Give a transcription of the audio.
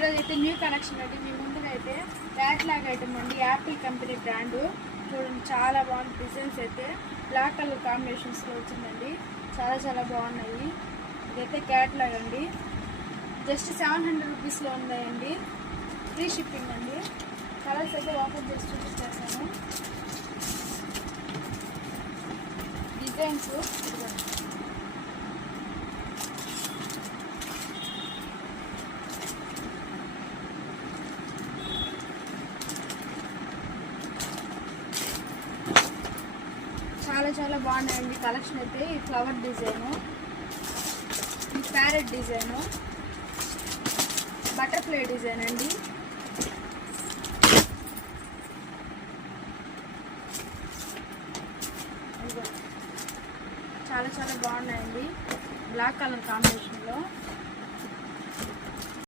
ఈరోజు అయితే new collection అండి. మీ ముందుగా అయితే క్యాట్లాగ్ ఐటమ్ అండి, యాపిల్ కంపెనీ బ్రాండ్. చూడండి చాలా బాగుంది. డిజైన్స్ అయితే బ్లాక్ కలర్ కాంబినేషన్స్లో వచ్చిందండి. చాలా చాలా బాగున్నాయి. ఇదైతే క్యాట్లాగ్ అండి. జస్ట్ 700 రూపీస్లో ఉన్నాయండి. ఫ్రీ షిప్పింగ్ అండి. కలర్స్ అయితే ఓపెన్ చేసి చూపించేస్తాను. డిజైన్స్ చాలా చాలా బాగున్నాయండి. కలెక్షన్ అయితే ఈ ఫ్లవర్ డిజైను, ఈ ప్యారెట్ డిజైను, బటర్ఫ్లై డిజైన్ అండి. చాలా చాలా బాగున్నాయండి. బ్లాక్ కలర్ కాంబినేషన్లో